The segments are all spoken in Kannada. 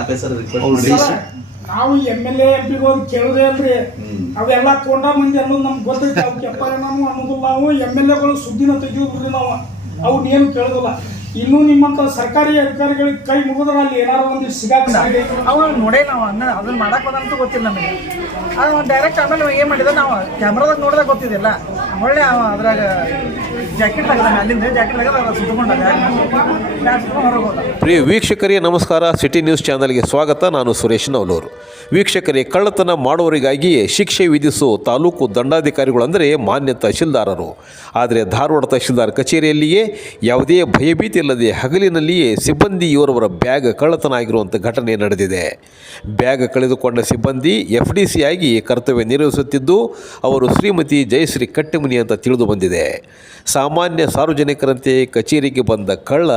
4-5 ಸಲ ರಿಕ್ವೆಸ್ಟ್ ಮಾಡಿ ನಾವು MLA MP ಹೋಗಿ ಕೇಳೋದೇ ಅಲ್ರಿ. ಅವೆಲ್ಲ ಕೊಂಡ ಮಂದಿ ಅನ್ನೋದು ನಮ್ಗೆ ಗೊತ್ತೈತೆ. ಅವ್ಕೆ ನಾವು ಅನ್ನೋದಿಲ್ಲ. ನಾವು MLAಗಳು ಸುದ್ದಿನ ತೆಗೆಯೋದ್ರಿ. ನಾವು ಅವ್ನೇನು ಕೇಳೋದಿಲ್ಲ. ಇನ್ನೂ ನಿಮ್ಮಂತ ಸರ್ಕಾರಿ ಅಧಿಕಾರಿಗಳಿಗೆ ಕೈ ಮುಗಿದ್ರೆ ಅಲ್ಲಿ ಏನಾರು ಒಂದು ಸಿಗಾಕ್ತಾರೆ. ಅವ್ನು ನೋಡೇ ನಾವು ಅದನ್ನ ಮಾಡಕ್ ಹೋದಂತೂ ಗೊತ್ತಿಲ್ಲ ನಮಗೆ. ಅದು ಡೈರೆಕ್ಟ್ ಆಮೇಲೆ ಏನು ಮಾಡಿದ ನಾವು ಕ್ಯಾಮ್ರಾದಾಗ ನೋಡಿದಾಗ ಗೊತ್ತಿದೆಲ್ಲ. ಒಳ್ಳೆ ಅದ್ರಾಗ ಜಾಕೆಟ್ ತೆಗೆದ ಅಲ್ಲಿಂದ ಜಾಕೆಟ್ ತೆಗೆದ ಸುತ್ತಕೊಂಡಾಗ ಹೊರಗೆ ಹೋದ. ಪ್ರಿಯ ವೀಕ್ಷಕರೇ ನಮಸ್ಕಾರ. ಸಿಟಿ ನ್ಯೂಸ್ ಚಾನಲ್ಗೆ ಸ್ವಾಗತ. ನಾನು ಸುರೇಶ್ ನವಲೂರು. ವೀಕ್ಷಕರೇ, ಕಳ್ಳತನ ಮಾಡುವವರಿಗಾಗಿಯೇ ಶಿಕ್ಷೆ ವಿಧಿಸುವ ತಾಲೂಕು ದಂಡಾಧಿಕಾರಿಗಳು ಅಂದರೆ ಮಾನ್ಯ ತಹಶೀಲ್ದಾರರು. ಆದರೆ ಧಾರವಾಡ ತಹಶೀಲ್ದಾರ್ ಕಚೇರಿಯಲ್ಲಿಯೇ ಯಾವುದೇ ಭಯಭೀತಿ ಇಲ್ಲದೆ ಹಗಲಿನಲ್ಲಿಯೇ ಸಿಬ್ಬಂದಿ ಇವರವರ ಬ್ಯಾಗ್ ಕಳ್ಳತನ ಆಗಿರುವಂಥ ಘಟನೆ ನಡೆದಿದೆ. ಬ್ಯಾಗ್ ಕಳೆದುಕೊಂಡ ಸಿಬ್ಬಂದಿ FDC ಆಗಿ ಕರ್ತವ್ಯ ನಿರ್ವಹಿಸುತ್ತಿದ್ದು ಅವರು ಶ್ರೀಮತಿ ಜಯಶ್ರೀ ಕಟ್ಟೆಮನಿ ಅಂತ ತಿಳಿದು ಬಂದಿದೆ. ಸಾಮಾನ್ಯ ಸಾರ್ವಜನಿಕರಂತೆ ಕಚೇರಿಗೆ ಬಂದ ಕಳ್ಳ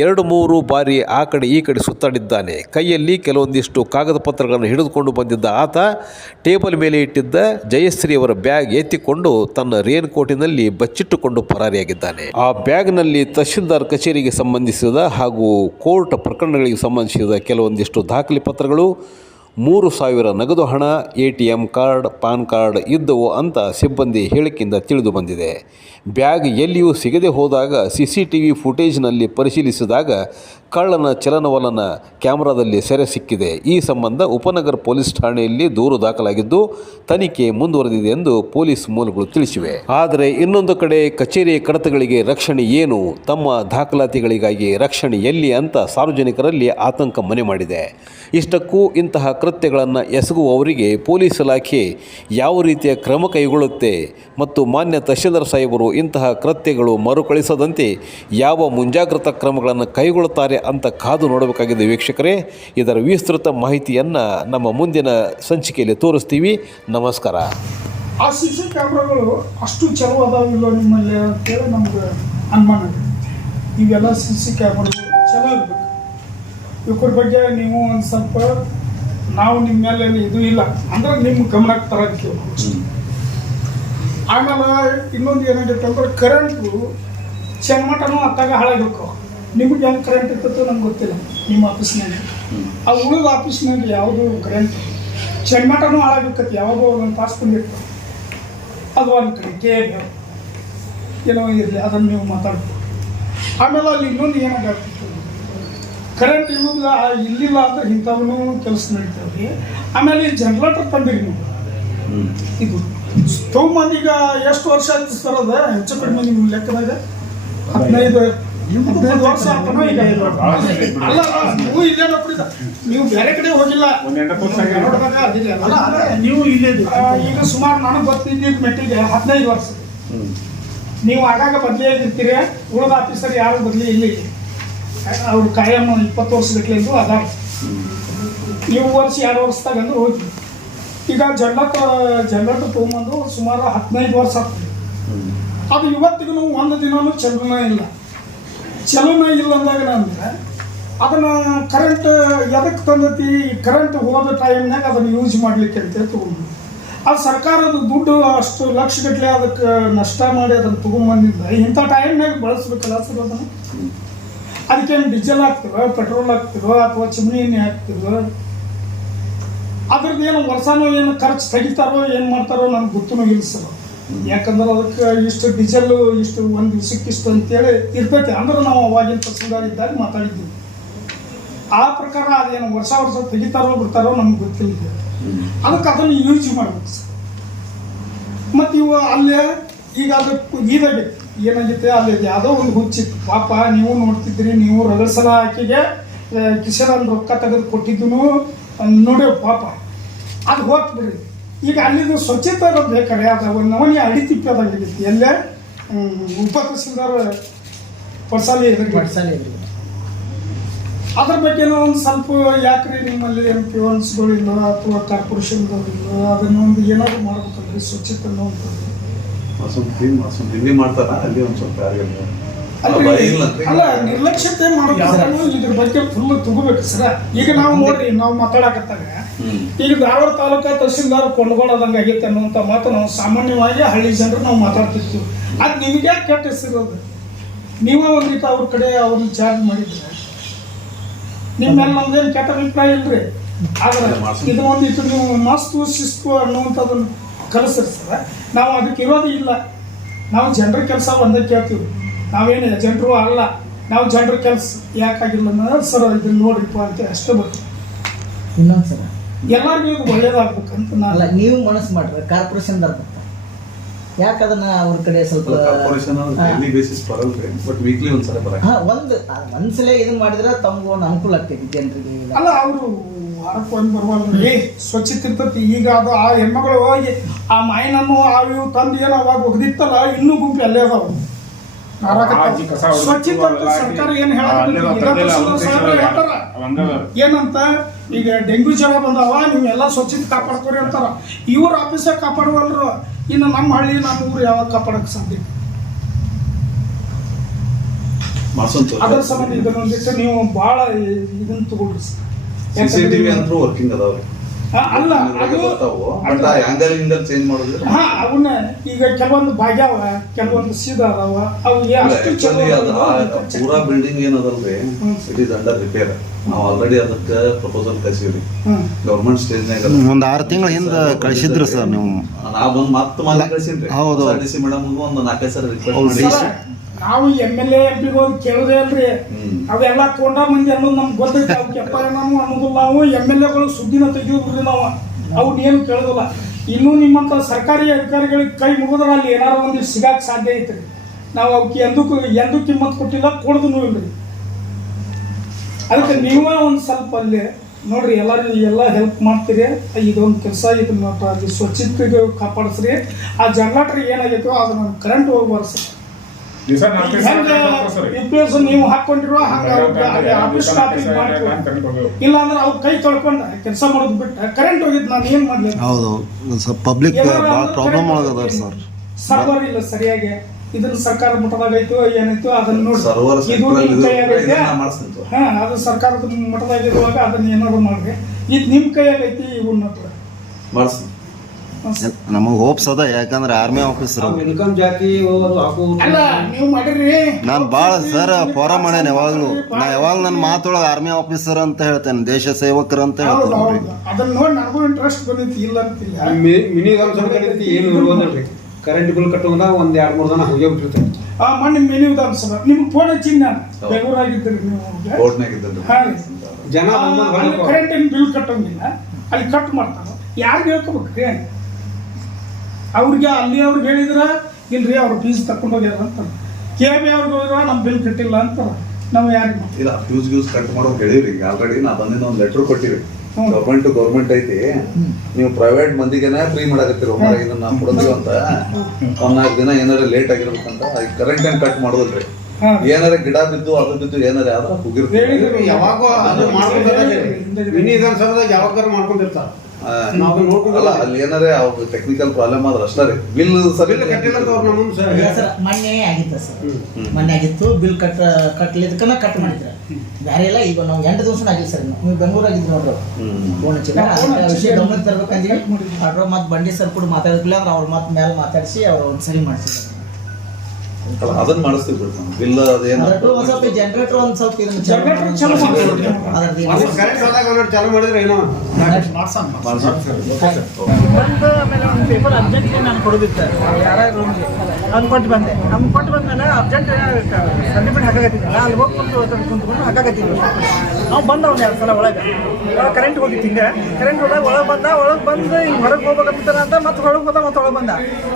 2-3 ಬಾರಿ ಆ ಕಡೆ ಈ ಕಡೆ ಸುತ್ತಾಡಿದ್ದಾನೆ. ಕೈಯಲ್ಲಿ ಕೆಲವೊಂದಿಷ್ಟು ಕಾಗದ ಪತ್ರಗಳನ್ನು ಹಿಡಿದುಕೊಂಡು ಬಂದಿದ್ದ ಆತ ಟೇಬಲ್ ಮೇಲೆ ಇಟ್ಟಿದ್ದ ಜಯಶ್ರೀಯವರ ಬ್ಯಾಗ್ ಎತ್ತಿಕೊಂಡು ತನ್ನ ರೇನ್ ಕೋಟಿನಲ್ಲಿ ಬಚ್ಚಿಟ್ಟುಕೊಂಡು ಪರಾರಿಯಾಗಿದ್ದಾನೆ. ಆ ಬ್ಯಾಗ್ನಲ್ಲಿ ತಹಶೀಲ್ದಾರ್ ಕಚೇರಿಗೆ ಸಂಬಂಧಿಸಿದ ಹಾಗೂ ಕೋರ್ಟ್ ಪ್ರಕರಣಗಳಿಗೆ ಸಂಬಂಧಿಸಿದ ಕೆಲವೊಂದಿಷ್ಟು ದಾಖಲೆ ಪತ್ರಗಳು, 3,000 ನಗದು ಹಣ, ATM ಕಾರ್ಡ್, ಪಾನ್ ಕಾರ್ಡ್ ಇದ್ದವು ಅಂತ ಸಿಬ್ಬಂದಿ ಹೇಳಿಕೆಯಿಂದ ತಿಳಿದು ಬಂದಿದೆ. ಬ್ಯಾಗ್ ಎಲ್ಲಿಯೂ ಸಿಗದೆ ಹೋದಾಗ CCTV ಫುಟೇಜ್ನಲ್ಲಿ ಪರಿಶೀಲಿಸಿದಾಗ ಕಳ್ಳನ ಚಲನವಲನ ಕ್ಯಾಮ್ರಾದಲ್ಲಿ ಸೆರೆ ಸಿಕ್ಕಿದೆ. ಈ ಸಂಬಂಧ ಉಪನಗರ ಪೊಲೀಸ್ ಠಾಣೆಯಲ್ಲಿ ದೂರು ದಾಖಲಾಗಿದ್ದು ತನಿಖೆ ಮುಂದುವರೆದಿದೆ ಎಂದು ಪೊಲೀಸ್ ಮೂಲಗಳು ತಿಳಿಸಿವೆ. ಆದರೆ ಇನ್ನೊಂದು ಕಡೆ ಕಚೇರಿ ಕಡತಗಳಿಗೆ ರಕ್ಷಣೆ ಏನು, ತಮ್ಮ ದಾಖಲಾತಿಗಳಿಗಾಗಿ ರಕ್ಷಣೆ ಎಲ್ಲಿ ಅಂತ ಸಾರ್ವಜನಿಕರಲ್ಲಿ ಆತಂಕ ಮನೆ ಮಾಡಿದೆ. ಇಷ್ಟಕ್ಕೂ ಇಂತಹ ಕೃತ್ಯಗಳನ್ನು ಎಸಗುವವರಿಗೆ ಪೊಲೀಸ್ ಇಲಾಖೆ ಯಾವ ರೀತಿಯ ಕ್ರಮ ಕೈಗೊಳ್ಳುತ್ತೆ ಮತ್ತು ಮಾನ್ಯ ತಹಶೀಲ್ದಾರ್ ಸಾಹೇಬರು ಇಂತಹ ಕೃತ್ಯಗಳು ಮರುಕಳಿಸದಂತೆ ಯಾವ ಮುಂಜಾಗ್ರತಾ ಕ್ರಮಗಳನ್ನು ಕೈಗೊಳ್ಳುತ್ತಾರೆ ಅಂತ ಕಾದು ನೋಡಬೇಕಾಗಿದೆ. ವೀಕ್ಷಕರೇ, ಇದರ ವಿಸ್ತೃತ ಮಾಹಿತಿಯನ್ನು ನಮ್ಮ ಮುಂದಿನ ಸಂಚಿಕೆಯಲ್ಲಿ ತೋರಿಸ್ತೀವಿ. ನಮಸ್ಕಾರ. ಆ CC ಕ್ಯಾಮ್ರಾಗಳು ಅಷ್ಟು ಚಲೋ ಅದಾವಿಲ್ಲ ನಿಮ್ಮಲ್ಲಿ ಅಂತೇಳಿ ನಮ್ಗೆ ಅನುಮಾನ ಇದೆ. ಇವೆಲ್ಲ CC ಕ್ಯಾಮ್ರಾಗಳು ಚಲೋ ಇರಬೇಕು. ಇವ್ರ ಬಗ್ಗೆ ನೀವು ಒಂದು ಸ್ವಲ್ಪ ನಾವು ನಿಮ್ಮ ಮೇಲೆ ಇದು ಇಲ್ಲ ಅಂದ್ರೆ ನಿಮ್ಮ ಗಮನಕ್ಕೆ ತರಕ್ಕೆ. ಆಮೇಲೆ ಇನ್ನೊಂದು ಏನಾಗಿತ್ತು ಅಂದ್ರೆ ಕರೆಂಟು ಚೆನ್ಮಟನೂ ಅತ್ತಾಗ ಹಾಳಾಗಬೇಕು. ನಿಮ್ಗೆ ಹೆಂಗೆ ಕರೆಂಟ್ ಇರ್ತೈತೋ ನಮ್ಗೆ ಗೊತ್ತಿಲ್ಲ. ನಿಮ್ಮ ಆಫೀಸ್ನಾಗ ಆ ಉಳಿದ ಆಫೀಸ್ನಾಗ ಯಾವುದು ಕರೆಂಟ್ ಚೆನ್ಮಟನೂ ಹಾಳಾಗಿರ್ತೈತಿ. ಯಾವುದೋ ಒಂದು ತಾಸು ಬಂದಿರ್ತದೆ. ಅದು ಒಂದು ಕಡೆ ಏನೋ ಇರಲಿ, ಅದನ್ನು ನೀವು ಮಾತಾಡ್ತೀವಿ. ಆಮೇಲೆ ಅಲ್ಲಿ ಇನ್ನೊಂದು ಏನಾಗ್ತಿತ್ತು, ಕರೆಂಟ್ ಇಲ್ಲಿಲ್ಲ ಅಂದ್ರೆ ಇಂಥವೂ ಕೆಲಸ ನಡೀತಾವೆ. ಆಮೇಲೆ ಈ ಜನರೇಟರ್ ತಂದಿರಿ ನೀವು. ಇದು ತೊಗೊಂಬಂದೀಗ ಎಷ್ಟು ವರ್ಷ ಆಯ್ತು ಸರ್? ಅದ ಹೆಚ್ಚು ಕಡಿಮೆ ನಿಮ್ಮ ಲೆಕ್ಕದಾಗ 15 ವರ್ಷ ಆಗ್ತಾನೋ ಈಗ. ಅಲ್ಲ, ನೀವು ಇಲ್ಲೇ ನೋಡಿದ, ನೀವು ಬೇರೆ ಕಡೆ ಹೋಗಿಲ್ಲ. ನೀವು ಇಲ್ಲೇ ಈಗ ಸುಮಾರು ನನಗೆ ಗೊತ್ತಿದ್ದ ಮೆಟ್ಟಿಗೆ 15 ವರ್ಷ. ನೀವು ಆಗಾಗ ಬದಲಿಯಾಗಿರ್ತೀರಿ. ಉಳಿದ ಆಫೀಸರ್ ಯಾರು ಬದಲಿ ಇಲ್ಲಿ ಅವ್ರು ಕಾಯಂ 20 ವರ್ಷದಕ್ಕಿಂದು ಅದಾರ. ನೀವು ವರ್ಷ 2 ವರ್ಷದಾಗ ಅಂದ್ರೆ ಹೋಗಿ. ಈಗ ಜನರೇಟರ್ ತೊಗೊಂಬಂದು ಸುಮಾರು 15 ವರ್ಷ ಆಗ್ತದೆ. ಅದು ಇವತ್ತಿಗೂ ಒಂದು ದಿನವೂ ಚಲನ ಇಲ್ಲ ಅಂದಾಗ ಅಂದ್ರೆ ಅದನ್ನು ಕರೆಂಟ್ ಎದಕ್ಕೆ ತಂದೈತಿ? ಕರೆಂಟ್ ಹೋದ ಟೈಮ್ನಾಗ ಅದನ್ನು ಯೂಸ್ ಮಾಡಲಿಕ್ಕೆ ಅಂತೇಳಿ ತೊಗೊಂಡು ಅದು ಸರ್ಕಾರದ ದುಡ್ಡು ಅಷ್ಟು ಲಕ್ಷಗಟ್ಟಲೆ ಅದಕ್ಕೆ ನಷ್ಟ ಮಾಡಿ ಅದನ್ನು ತೊಗೊಂಬಂದಿದ್ದ ಇಂಥ ಟೈಮ್ನಾಗ ಬಳಸ್ಬೇಕಲ್ಲ ಸರ್. ಅದನ್ನು ಅದಕ್ಕೇನು ಡೀಸೆಲ್ ಹಾಕ್ತಿರೋ, ಪೆಟ್ರೋಲ್ ಹಾಕ್ತಿರೋ, ಅಥವಾ ಚಿಮ್ನಿ ಎಣ್ಣೆ ಹಾಕ್ತಿರೋ, ಅದ್ರದ್ದು ಏನು ವರ್ಷನೂ ಏನು ಖರ್ಚು ತೆಗಿತಾರೋ ಏನು ಮಾಡ್ತಾರೋ ನಮ್ಗೆ ಗೊತ್ತೂ ಇಲ್ಲ ಸರ್. ಯಾಕಂದ್ರೆ ಅದಕ್ಕೆ ಇಷ್ಟು ಡೀಸೆಲ್ ಇಷ್ಟು ಒಂದು ದಿವಸಕ್ಕೆ ಇಷ್ಟು ಅಂತೇಳಿ ಇರ್ತೈತೆ. ಅಂದ್ರೆ ನಾವು ಅವಾಗಿನ ತಹಸೀಲ್ದಾರ್ ಇದ್ದಾಗ ಮಾತಾಡಿದ್ದೀವಿ. ಆ ಪ್ರಕಾರ ಅದೇನು ವರ್ಷ ತೆಗಿತಾರೋ ಬಿಡ್ತಾರೋ ನಮ್ಗೆ ಗೊತ್ತಿಲ್ಲ. ಅದಕ್ಕೆ ಅದನ್ನು ಯೂಸ್ ಮಾಡ್ಬೇಕು ಸರ್. ಮತ್ತು ಇವು ಅಲ್ಲೇ ಈಗ ಅದಕ್ಕೆ ಇದಾಗೈತೆ, ಏನಾಗೈತೆ ಅಲ್ಲಿ ಯಾವುದೋ ಒಂದು ಹುಚ್ಚಿತ್ತು ಪಾಪ. ನೀವು ನೋಡ್ತಿದ್ರಿ, ನೀವು ರಗಸಲ ಆಕೆಗೆ ಕಿಶನ್ ರೊಕ್ಕ ತೆಗೆದು ಕೊಟ್ಟಿದ್ದು ನೋಡಿ ಪಾಪ. ಅದು ಹೋಗ್ತು ಬಿಡ್ರಿ. ಈಗ ಅಲ್ಲಿದ್ದು ಸ್ವಚ್ಛತೆ ಬೇಕಾರೆ ಅದು ಒಂದು ನವನಿ ಅಡಿತಿಪ್ಪದಾಗೈತಿ. ಎಲ್ಲೇ ಉಪ ತಹಸೀಲ್ದಾರ್ ಪಡ್ಸಾಲಿ ಅದ್ರ ಬಗ್ಗೆ ಒಂದು ಸ್ವಲ್ಪ ಯಾಕ್ರಿ ನಿಮ್ಮಲ್ಲಿ ಪಿವನ್ಸ್ಗಳಿಲ್ಲ ಅಥವಾ ಕಾರ್ಪೊರೇಷನ್ಗಳಿಲ್ಲ, ಅದನ್ನೊಂದು ಏನಾದ್ರು ಮಾಡ್ಬೇಕಲ್ರಿ ಸ್ವಚ್ಛತೆ ಅನ್ನೋದು. ಅಲ್ಲ, ನಿರ್ಲಕ್ಷ್ಯತೆ ಮಾಡೋದು ಇದ್ರ ಬಗ್ಗೆ ಫುಲ್ ತಗೋಬೇಕು ಸರ್. ಈಗ ನಾವು ನೋಡ್ರಿ, ನಾವು ಮಾತಾಡಕತ್ತಾಗ ಈಗ ಧಾರವಾಡ ತಾಲೂಕಾ ತಹಸೀಲ್ದಾರ್ ಕೊಂಡ್ಕೊಳ್ಳೋದಂಗೆ ಆಗೈತೆ ಅನ್ನುವಂಥ ಮಾತು ನಾವು ಸಾಮಾನ್ಯವಾಗಿ ಹಳ್ಳಿ ಜನರು ನಾವು ಮಾತಾಡ್ತಿರ್ತೀವಿ. ಅದು ನಿಮಗೆ ಕೆಟ್ಟ ಹೆಸರಿರೋದು. ನೀವೇ ಒಂದಿಟ್ಟು ಅವ್ರ ಕಡೆ ಅವ್ರನ್ನ ಚಾರ್ಜ್ ಮಾಡಿದ್ರೆ ನಿಮ್ಮ ಮೇಲೆ ನಮ್ದೇನು ಕೆಟ್ಟ ಅಭಿಪ್ರಾಯ ಇಲ್ರಿ. ಆದ್ರೆ ಇದು ಒಂದಿಟ್ಟು ನೀವು ಮಸ್ತು ಶಿಸ್ತು ಅನ್ನುವಂಥದ್ದನ್ನು ಕಲಿಸ್ರಿ ಸರ್. ನಾವು ಅದಕ್ಕೆ ಇರೋದು ಇಲ್ಲ. ನಾವು ಜನರ ಕೆಲಸ ಒಂದೇ ಕೇಳ್ತೀವಿ. ನಾವೇನು ಏಜೆಂಟ್ರು ಅಲ್ಲ, ನಾವು ಜನರ ಕೆಲಸ ಯಾಕಾಗಿಲ್ಲ ಅನ್ನೋದು ಸರ್ ಇದನ್ನು ನೋಡ್ರಿಪ್ಪ ಅಂತ ಅಷ್ಟೇ ಬರ್ತೀವಿ. ಇನ್ನೊಂದು ಸಲ ಎಲ್ಲರಿಗೂ ಇದು ಒಳ್ಳೇದಾಗ್ಬೇಕಂತ ಅಲ್ಲ, ನಾನು ನೀವು ಮನಸ್ಸು ಮಾಡ್ರಿ, ಕಾರ್ಪೊರೇಷನ್ದಾರ ಯಾಕೆ ಅದನ್ನ ಅವ್ರ ಕಡೆ ಸ್ವಲ್ಪ ಒಂದ್ಸಲ ಇದನ್ನ ಮಾಡಿದ್ರೆ ತಮ್ಗೆ ಒಂದು ಅನುಕೂಲ ಆಗ್ತೈತಿ ಜನರಿಗೆ. ಅಲ್ಲ, ಅವರು ವಾರಕ್ಕೆ ಒಂದು ಬರುವಲ್ರಿ, ಸ್ವಚ್ಛತೆ ಇರ್ತೈತಿ. ಈಗ ಅದು ಆ ಹೆಣ್ಮಗಳು ಹೋಗಿ ಆ ಮಾಯಿನನ್ನು ಇವು ತಂದು ಏನೋ ಅವಾಗ ಒಗದಿತ್ತಲ್ಲ, ಇನ್ನೂ ಗುಂಪು ಅಲ್ಲೇ ಅದಾವ. ಸ್ವಚ್ಛತೆ ಅಂತ ಸರ್ಕಾರ ಏನು ಹೇಳ್ತಾರ ಏನಂತ, ಈಗ ಡೆಂಗ್ಯೂ ಜ್ವರ ಬಂದಾವ, ನೀವೆಲ್ಲ ಸ್ವಚ್ಛತೆ ಕಾಪಾಡ್ಕೋರಿ ಅಂತಾರ. ಇವ್ರ ಆಫೀಸಾಗ ಕಾಪಾಡುವಲ್ರು, ಇನ್ನು ನಮ್ಮ ಹಳ್ಳಿ ನಮ್ಮ ಊರು ಯಾವಾಗ ಕಾಪಾಡಕ್ಕೆ ಸಾಧ್ಯ? ಅದರ ಸಂಬಂಧ ಇದನ್ನೊಂದಿಟ್ಟು ನೀವು ಭಾಳ ಇದನ್ನ ತಗೊಳ್ರಿ ಸರ್. ವರ್ಕಿಂಗ್ ಅದಾವ್ರಿ. ಅಲ್ಲ, ಅದು ಅವನ್ನ ಈಗ ಕೆಲವೊಂದು ಭಾಗ್ಯಾವ, ಕೆಲವೊಂದು ಸೀದಾ ಅದಾವ. ಅವು ಪೂರಾ ಬಿಲ್ಡಿಂಗ್ ಏನದಲ್ರಿ, ಇಟ್ ಈಸ್ ಅಂಡರ್ ರಿಪೇರ್. ನಾವು ಆಲ್ರೆಡಿ ಅದಕ್ಕೆ ಪ್ರಪೋಸಲ್ ಕಳಿಸಿದ್ರಿ ಗೌರ್ಮೆಂಟ್ ಸ್ಟೇಜ್ನಾಗ. ಒಂದು 6 ತಿಂಗಳ ಹಿಂದೆ ಕಳಿಸಿದ್ರು ಸರ್ ನೀವು. ನಾ ಬಂದು ಮತ್ತೆ ಮಾಲೆ ಕಳಿಸಿನ್ರಿ. ಹೌದು. DC ಮೇಡಮ್ ಒಂದು 4-5 ಸಲ ರಿಕ್ವೆಸ್ಟ್ ಮಾಡಿ. ನಾವು MLA MP ಹೋಗಿ ಕೇಳೋದೇ ಅಲ್ರಿ. ಅವೆಲ್ಲ ಕೊಂಡ ಮಂದಿ ಅನ್ನೋದು ನಮ್ಗೆ ಗೊತ್ತೈತಿ. ಅವ್ಕೆ ನಾವು ಅನ್ನೋದಿಲ್ಲ. ನಾವು MLAಗಳು ಸುದ್ದಿನ ತೆಗಿಯೋದ್ರಿ ನಾವು. ಅವ್ನ ಏನು ಕೇಳೋದಿಲ್ಲ. ಇನ್ನೂ ನಿಮ್ಮಂಥ ಸರ್ಕಾರಿ ಅಧಿಕಾರಿಗಳಿಗೆ ಕೈ ಮುಗಿದ್ರೆ ಅಲ್ಲಿ ಏನಾರು ಒಂದು ಸಿಗಾಕ್ ಸಾಧ್ಯ ಐತ್ರಿ. ನಾವು ಅವಕ್ಕೆ ಎಂದೂ ಕಿಮ್ಮತ್ ಕೊಟ್ಟಿಲ್ಲ, ಕೊಡೋದೂ ಇಲ್ರಿ. ಅದಕ್ಕೆ ನೀವೇ ಒಂದು ಸ್ವಲ್ಪ ಅಲ್ಲಿ ನೋಡ್ರಿ, ಎಲ್ಲ ಹೆಲ್ಪ್ ಮಾಡ್ತೀರಿ. ಇದೊಂದು ಕೆಲಸ, ಇದನ್ನ ಅಲ್ಲಿ ಸ್ವಚ್ಛತೆಗೆ ಕಾಪಾಡಿಸ್ರಿ. ಆ ಜನರೇಟರ್ ಏನಾಗೈತೋ ಅದನ್ನ ಕರೆಂಟ್ ಹೋಗಿ ಬರ್ಸ್ರಿ. ನೀವು ಹಾಕೊಂಡಿರುವ ಆಫೀಸ್ ಇಲ್ಲ ಅಂದ್ರೆ ಅವ್ರ ಕೈ ತೊಳ್ಕೊಂಡ ಕೆಲಸ ಮಾಡೋದು ಬಿಟ್ಟು ಕರೆಂಟ್ ಹೋಗಿದ್ದು ನಾನು ಏನ್ ಮಾಡ್ಲಿ? ಹೌದು, ಸ್ವಲ್ಪ ಪಬ್ಲಿಕ್ ಭಾಳ ಪ್ರಾಬ್ಲಮ್ ಆಗದ ಸರ್. ಸರ್ವರ್ ಇಲ್ಲ ಸರಿಯಾಗಿ. ಇದನ್ನ ಸರ್ಕಾರ ಮಟ್ಟದಾಗೈತು ಏನಾಯ್ತು ಅದನ್ನ ನೋಡಿ. ಅದು ಸರ್ಕಾರದ ಮಟ್ಟದಾಗಿರುವಾಗ ಅದನ್ನ ಏನಾದ್ರು ಮಾಡ್ರಿ. ಇದು ನಿಮ್ ಕೈಯಾಗೈತಿ. ಇವನ್ನ ನಮಗೆ ಹೋಪ್ಸ್ ಅದ, ಯಾಕಂದ್ರೆ ಆರ್ಮಿ ಆಫೀಸರ್ ಇನ್ಕಮ್ ಜಾತಿ ಅಲ್ಲ ನೀವು ಮಾಡಿರಿ. ನಾನು ಭಾಳ ಸರ್ ಫಾರಂ ಮಾಡ್ಯಾನ. ಯಾವಾಗಲೂ ನನ್ನ ಮಾತೊಳಗೆ ಆರ್ಮಿ ಆಫೀಸರ್ ಅಂತ ಹೇಳ್ತೇನೆ, ದೇಶ ಸೇವಕರು ಅಂತ ಹೇಳ್ತೇನೆ. ಅದನ್ನ ನೋಡಿ ನನಗೂ ಇಂಟ್ರೆಸ್ಟ್ ಬಂದೈತಿ, ಇಲ್ಲ ಅಂತಿಲ್ಲ. ಮಿನಿ ಏನು ಇರುವುದಲ್ರಿ, ಕರೆಂಟ್ ಬಿಲ್ ಕಟ್ಟೋದ ಒಂದ್ 2-3 ದಿನ ಹೋಗಿ ಬಿಟ್ಟಿರ್ತಾರೆ. ಮೊನ್ನೆ ಮಿನಿ ವಿಧಾನಸಭಾ ನಿಮ್ಗೆ ಫೋನ್ ಹಚ್ಚಿನ ಬೆಂಗಳೂರಾಗಿದ್ದೀರಿ ನೀವು. ಜನ ಕರೆಂಟಿನ ಬಿಲ್ ಕಟ್ಟೋಂಗಿಲ್ಲ, ಅಲ್ಲಿ ಕಟ್ ಮಾಡ್ತಾರ. ಯಾರಿಗೆ ಹೇಳ್ಕೋಬೇಕ್ರಿ? ಅವ್ರಿಗೆ ಅಲ್ಲಿ ಅವ್ರಿಗೆ ಹೇಳಿದ್ರ ಇಲ್ರಿ ಅವ್ರ ಫೀಸ್ ತಕೊಂಡು ಹೋಗ್ಯಾರ ಅಂತ. KB ಅವ್ರಿಗೆ ಹೋಗಿದ್ರ ನಮ್ಮ ಬಿಲ್ ಕಟ್ಟಿಲ್ಲ ಅಂತಾರ. ನಾವು ಯಾರಿಗೆ ಇಲ್ಲ, ಫ್ಯೂಸ್ ಕಟ್ ಮಾಡೋಕೆ ಹೇಳಿರಿ. ಈಗ ಆಲ್ರೆಡಿ ನಾ ಬಂದಿನ ಒಂದು ಲೆಟರ್ ಕೊಟ್ಟಿರಿ. ಗೌರ್ಮೆಂಟ್ ಐತಿ, ನೀವು ಪ್ರೈವೇಟ್ ಮಂದಿಗೆನ ಫ್ರೀ ಮಾಡಕತ್ತೀರಿ. ಇದನ್ನ ನಾವು ಕೊಡೋದು ಅಂತ 1-4 ದಿನ ಏನಾರ ಲೇಟ್ ಆಗಿರ್ಬೇಕಂತ. ಕರೆಂಟ್ ಏನ್ ಕಟ್ ಮಾಡೋದಿಲ್ರಿ. ಏನಾರ ಗಿಡ ಬಿದ್ದು ಅದು ಬಿದ್ದು ಏನಾರ ಆದ್ರೆ ಹೋಗಿರ್ತೀವಿ. ಯಾವಾಗ ಮಿನಿ ವಿಧಾನಸಭಾದಾಗ ಯಾವಾಗ ಮಾಡ್ಕೊಂಡಿರ್ತಾರ. ಅಲ್ಲಿ ಏನಾರ ಅವ್ರ ಟೆಕ್ನಿಕಲ್ ಪ್ರಾಬ್ಲಮ್ ಆದ್ರೆ ಅಷ್ಟೇ ರೀ. ಬಿಲ್ ಸರಿ ಕಟ್ಟಿಲ್ಲ ಮೊನ್ನೆ ಆಗಿತ್ತು ಸರ್. ಮೊನ್ನೆ ಆಗಿತ್ತು ಬಿಲ್ ಕಟ್ಟಲಿದ್ದಕ್ಕನ ಕಟ್ ಮಾಡಿದ್ರೆ ಬೇರೆ ಎಲ್ಲ. ಈಗ ನಾವು 8 ದಿವಸ ಆಗಿಲ್ಲ ಸರ್. ನೀವು ಬೆಂಗಳೂರಾಗಿದ್ದು ನೋಡ್ರಿ, ಫೋನ್ ಹಚ್ಚಿಲ್ಲ. ವಿಷಯ ಗಮನಕ್ಕೆ ತರ್ಬೇಕಂದ್ವಿ. ಅದ್ರ ಮತ್ತೆ ಬಂಡಿ ಸರ್ ಕೂಡ ಮಾತಾಡಿಲ್ಲ ಅಂದ್ರೆ ಅವ್ರ ಮತ್ತೆ ಮೇಲೆ ಮಾತಾಡಿಸಿ ಅವ್ರು ಒಂದು ಸರಿ ಮಾಡಿಸಿದ್ರು. ಅದನ್ನ ಮಾಡಿಸ್ತೀವಿ ಬಿಡ್ತಾನೆ ಬಿಲ್. ಅದೇನು ಸ್ವಲ್ಪ ಜನರೇಟರ್ ಒಂದು ಸ್ವಲ್ಪ ಚಾಲು ಮಾಡಿದ್ರೆ ಏನೋ ಆಮೇಲೆ ಒಂದು ಪೇಪರ್ ಅರ್ಜೆಂಟ್ಲಿ ನಾನು ಕೊಡೋದಿತ್ತು ಯಾರ್ಯಾರು ರೂಮ್ಗೆ. ಅದು ಕೊಟ್ಟು ಬಂದೆ. ಬಂದ್ಮೇಲೆ ಅರ್ಜೆಂಟ್ ಸರ್ಟಿಫಿಕೇಟ್ ಹಾಕಾಕತ್ತಿದ್ದೆ. ಅಲ್ಲಿ ಹೋಗಿ ಕುಂತ್ಕೊಂಡು ಹಾಕಾಕತ್ತಿದ್ವಿ. ನಾವು ಬಂದ ಒಂದು 2 ಸಲ ಒಳಗೆ ಕರೆಂಟ್ ಹೋಗಿತ್ತು. ಹಿಂಗೆ ಕರೆಂಟ್ ಹೋದಾಗ ಒಳಗೆ ಬಂದು ಹಿಂಗೆ ಹೊರಗೆ ಹೋಗ್ಬೇಕಂತ ಅಂತ ಮತ್ತೆ ಹೊರಗೆ ಹೋದ ಮತ್ತೆ ಒಳಗೆ ಬಂದ.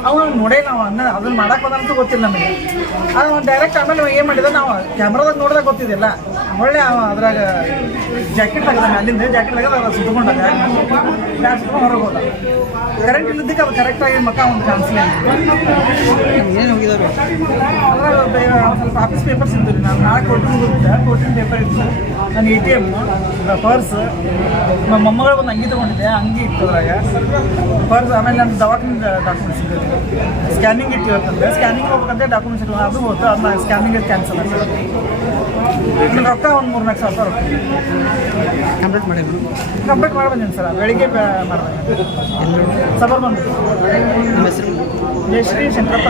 ಅವ್ನು ನೋಡೇ ನಾವು ಅದನ್ನ ಮಾಡಕ್ಕೆ ಬಂದಂತೂ ಗೊತ್ತಿಲ್ಲ ನಮಗೆ. ಅದು ಡೈರೆಕ್ಟ್ ಆಮೇಲೆ ಏನು ಮಾಡಿದ, ನಾವು ಕ್ಯಾಮ್ರಾದಾಗ ನೋಡಿದಾಗ ಗೊತ್ತಿದ್ದಿಲ್ಲ. ಒಳ್ಳೆ ಅದ್ರಾಗ ಜಾಕೆಟ್ ತೆಗೆದ, ಅಲ್ಲಿಂದ ಜಾಕೆಟ್ ತೆಗೆದ ಅದು ಸುತ್ಕೊಂಡಾಗ ಬ್ಯಾಗ್ ಸುತ್ಕೊಂಡು ಹೊರಗೆ ಹೋದ. ಕರೆಂಟ್ ಇಲ್ಲದಕ್ಕೆ ಅದು ಕರೆಕ್ಟಾಗಿ ಮಕ್ಕ ಒಂದು ಕಾಣಿಸ್ಲಿಲ್ಲ. ಏನು ಹೋಗಿದಾವೆ ಸ್ವಲ್ಪ ಆಫೀಸ್ ಪೇಪರ್ಸ್ ಇದ್ದು. ನಾನು ನಾಳೆ ಕೋರ್ಟಿನ ಪೇಪರ್ ಇತ್ತು, ನನ್ನ ATM, ಪರ್ಸ್, ನಮ್ಮ ಮೊಮ್ಮಗಳು ಒಂದು ಅಂಗಿ ತೊಗೊಂಡಿದ್ದೆ, ಅಂಗಿ ಇತ್ತು ಅದ್ರಾಗ ಪರ್ಸ್. ಆಮೇಲೆ ನನ್ನ ದವಾಖಾನೆ ಡಾಕ್ಯುಮೆಂಟ್ಸ್ ಇತ್ತು, ಸ್ಕ್ಯಾನಿಂಗ್ ಇತ್ತು ಇವತ್ತಂದ್ರೆ. ಸ್ಕ್ಯಾನಿಂಗ್ ಹೋಗ್ಬೇಕಂದ್ರೆ ಡಾಕ್ಯುಮೆಂಟ್ಸ್ ಇತ್ತು, ಅದು ಹೋಯ್ತು. ಅದನ್ನ ಸ್ಕ್ಯಾನಿಂಗ್ ಕ್ಯಾನ್ಸಲ್ ಆಗಿದೆ. ನನ್ನ ರೊಕ್ಕ ಒಂದು 3-4 ಸಾವಿರ ರೂಪಾಯಿ ಕಂಪ್ಲೀಟ್ ಮಾಡಿ ಬಂದೀನಿ ಸರ್. ಬೆಳಿಗ್ಗೆ ಮಾಡ್ಬೇಕು. ಸಬರ್ ಬಂದು ಜಯಶ್ರೀ ಶಂಕರಪ್ಪ.